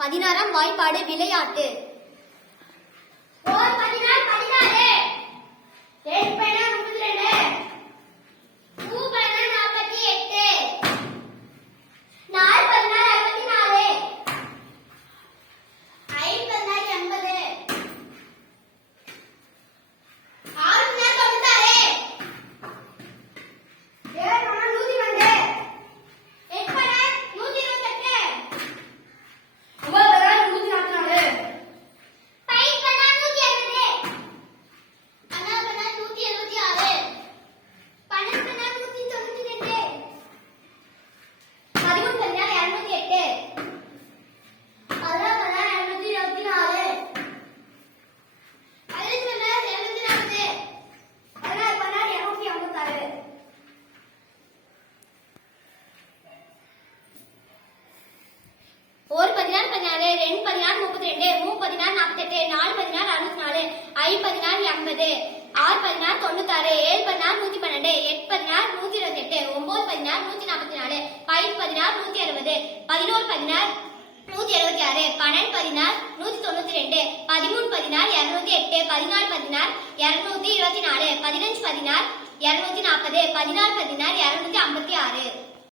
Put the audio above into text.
16ஆம் வாய்ப்பாடு விளையாட்டு. ஓர் 16 16 8 பதினாறு 32 மூ பதினாறு 48 4 பதினாறு 64 5 பதினாறு 80 6 பதினாறு 96 7 பதினாறு 102 8 பதினாறு 128 9 பதினாறு 144 5 பதினாறு 160 6 பதினாறு 176 12 பதினாறு 192 13 பதினாறு 208 16 பதினாறு 224 15 பதினாறு 240 16 பதினாறு 256 ஒரு 16 16 2 16 32 மூ 16 48 4 16 64 5 16 80 6 16 96 7 16 112 8 16 128 9 16 144 5 16 160 11 16 176 12 16 192 13 16 208 14 16 224 15 16 240 16 16 256